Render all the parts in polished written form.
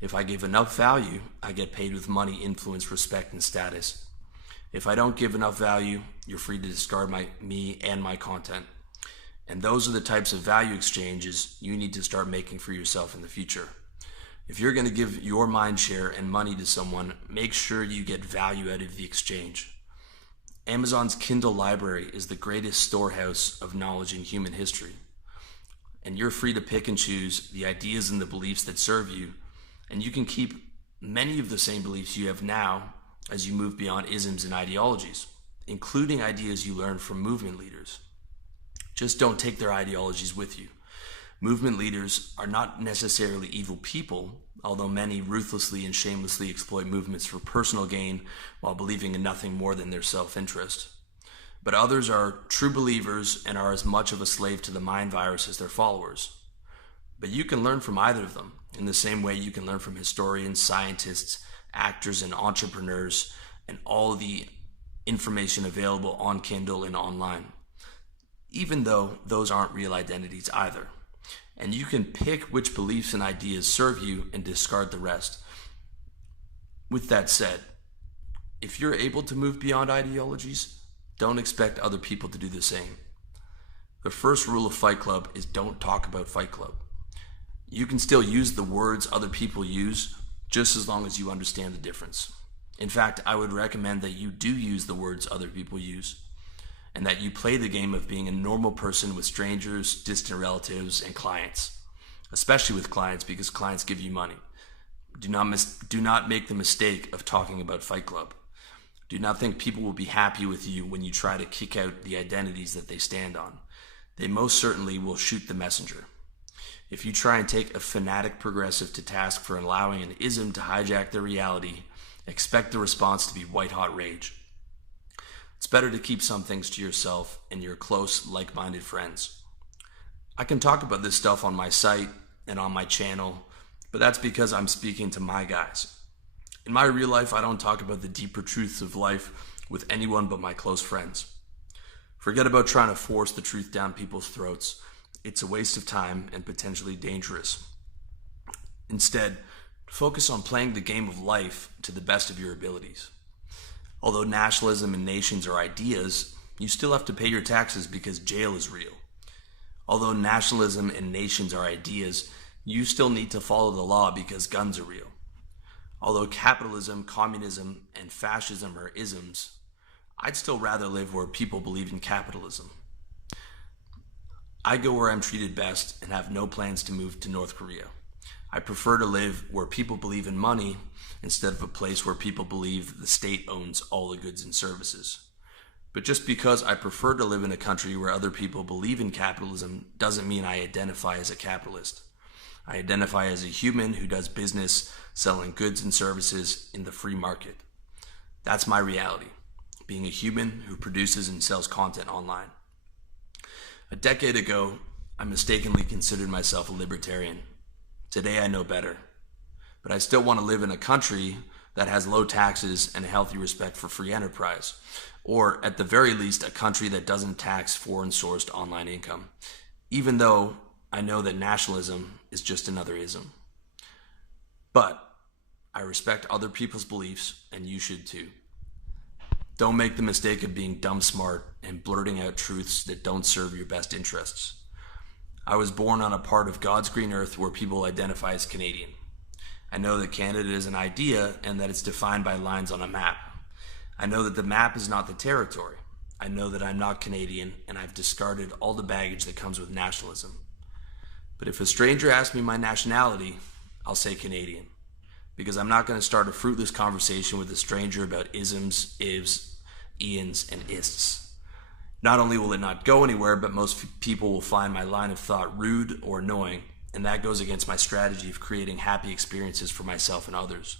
If I give enough value, I get paid with money, influence, respect, and status. If I don't give enough value, you're free to discard me and my content. And those are the types of value exchanges you need to start making for yourself in the future. If you're going to give your mind share and money to someone, make sure you get value out of the exchange. Amazon's Kindle library is the greatest storehouse of knowledge in human history. And you're free to pick and choose the ideas and the beliefs that serve you, and you can keep many of the same beliefs you have now as you move beyond isms and ideologies, including ideas you learned from movement leaders. Just don't take their ideologies with you. Movement leaders are not necessarily evil people, although many ruthlessly and shamelessly exploit movements for personal gain while believing in nothing more than their self-interest. But others are true believers and are as much of a slave to the mind virus as their followers. But you can learn from either of them in the same way you can learn from historians, scientists, actors, and entrepreneurs, and all the information available on Kindle and online, even though those aren't real identities either. And you can pick which beliefs and ideas serve you and discard the rest. With that said, if you're able to move beyond ideologies, don't expect other people to do the same. The first rule of Fight Club is don't talk about Fight Club. You can still use the words other people use just as long as you understand the difference. In fact, I would recommend that you do use the words other people use, and that you play the game of being a normal person with strangers, distant relatives, and clients, especially with clients because clients give you money. Do not make the mistake of talking about Fight Club. Do not think people will be happy with you when you try to kick out the identities that they stand on. They most certainly will shoot the messenger. If you try and take a fanatic progressive to task for allowing an ism to hijack their reality, expect the response to be white-hot rage. It's better to keep some things to yourself and your close, like-minded friends. I can talk about this stuff on my site and on my channel, but that's because I'm speaking to my guys. In my real life, I don't talk about the deeper truths of life with anyone but my close friends. Forget about trying to force the truth down people's throats. It's a waste of time and potentially dangerous. Instead, focus on playing the game of life to the best of your abilities. Although nationalism and nations are ideas, you still have to pay your taxes because jail is real. Although nationalism and nations are ideas, you still need to follow the law because guns are real. Although capitalism, communism, and fascism are isms, I'd still rather live where people believe in capitalism. I go where I'm treated best and have no plans to move to North Korea. I prefer to live where people believe in money instead of a place where people believe the state owns all the goods and services. But just because I prefer to live in a country where other people believe in capitalism doesn't mean I identify as a capitalist. I identify as a human who does business selling goods and services in the free market. That's my reality, being a human who produces and sells content online. A decade ago, I mistakenly considered myself a libertarian. Today I know better. But I still want to live in a country that has low taxes and a healthy respect for free enterprise, or at the very least a country that doesn't tax foreign-sourced online income, even though I know that nationalism is just another ism. But I respect other people's beliefs, and you should too. Don't make the mistake of being dumb smart and blurting out truths that don't serve your best interests. I was born on a part of God's green earth where people identify as Canadian. I know that Canada is an idea and that it's defined by lines on a map. I know that the map is not the territory. I know that I'm not Canadian, and I've discarded all the baggage that comes with nationalism. But if a stranger asks me my nationality, I'll say Canadian, because I'm not going to start a fruitless conversation with a stranger about isms, ifs, ians, and ists. Not only will it not go anywhere, but most people will find my line of thought rude or annoying, and that goes against my strategy of creating happy experiences for myself and others.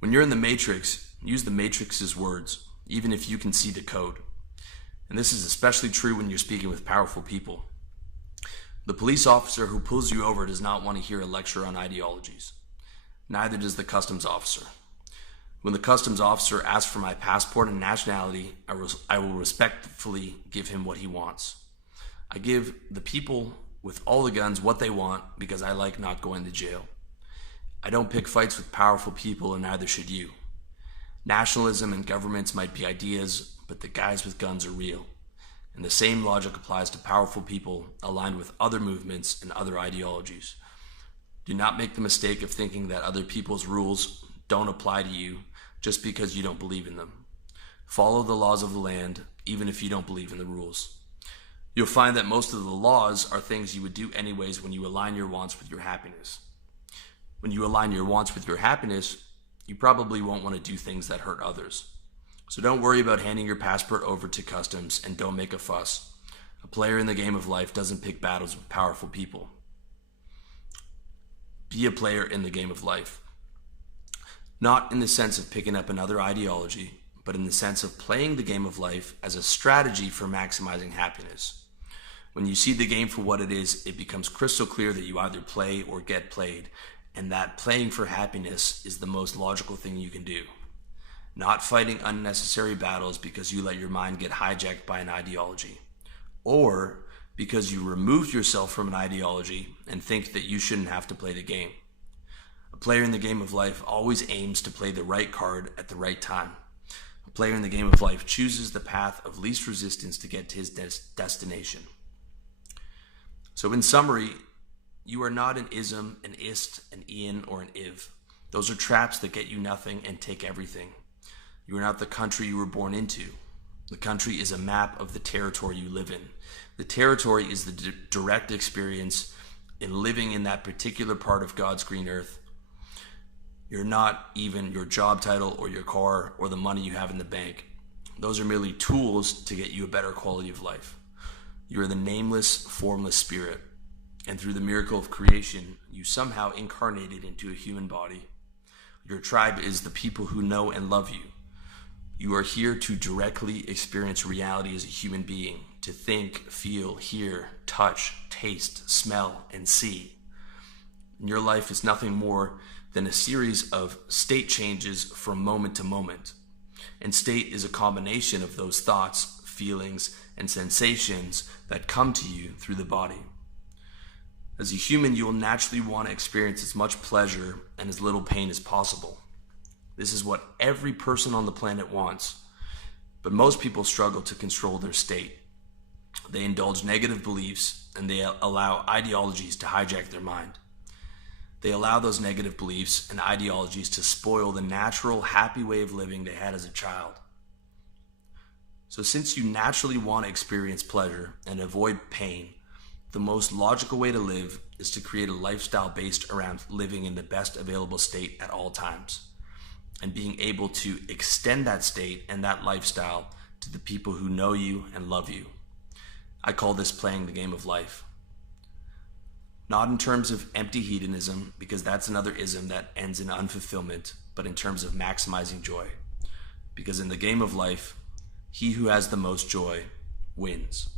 When you're in the Matrix, use the Matrix's words, even if you can see the code. And this is especially true when you're speaking with powerful people. The police officer who pulls you over does not want to hear a lecture on ideologies. Neither does the customs officer. When the customs officer asks for my passport and nationality, I will respectfully give him what he wants. I give the people with all the guns what they want because I like not going to jail. I don't pick fights with powerful people, and neither should you. Nationalism and governments might be ideas, but the guys with guns are real. And the same logic applies to powerful people aligned with other movements and other ideologies. Do not make the mistake of thinking that other people's rules don't apply to you just because you don't believe in them. Follow the laws of the land, even if you don't believe in the rules. You'll find that most of the laws are things you would do anyways when you align your wants with your happiness. When you align your wants with your happiness, you probably won't want to do things that hurt others. So don't worry about handing your passport over to customs, and don't make a fuss. A player in the game of life doesn't pick battles with powerful people. Be a player in the game of life. Not in the sense of picking up another ideology, but in the sense of playing the game of life as a strategy for maximizing happiness. When you see the game for what it is, it becomes crystal clear that you either play or get played, and that playing for happiness is the most logical thing you can do. Not fighting unnecessary battles because you let your mind get hijacked by an ideology, or because you removed yourself from an ideology and think that you shouldn't have to play the game. A player in the game of life always aims to play the right card at the right time. A player in the game of life chooses the path of least resistance to get to his destination. So in summary, you are not an ism, an ist, an ian, or an iv. Those are traps that get you nothing and take everything. You are not the country you were born into. The country is a map of the territory you live in. The territory is the direct experience in living in that particular part of God's green earth. You're not even your job title or your car or the money you have in the bank. Those are merely tools to get you a better quality of life. You are the nameless, formless spirit. And through the miracle of creation, you somehow incarnated into a human body. Your tribe is the people who know and love you. You are here to directly experience reality as a human being, to think, feel, hear, touch, taste, smell, and see. And your life is nothing more than a series of state changes from moment to moment. And state is a combination of those thoughts, feelings, and sensations that come to you through the body. As a human, you will naturally want to experience as much pleasure and as little pain as possible. This is what every person on the planet wants. But most people struggle to control their state. They indulge negative beliefs, and they allow ideologies to hijack their mind. They allow those negative beliefs and ideologies to spoil the natural, happy way of living they had as a child. So since you naturally want to experience pleasure and avoid pain, the most logical way to live is to create a lifestyle based around living in the best available state at all times, and being able to extend that state and that lifestyle to the people who know you and love you. I call this playing the game of life. Not in terms of empty hedonism, because that's another ism that ends in unfulfillment, but in terms of maximizing joy. Because in the game of life, he who has the most joy wins.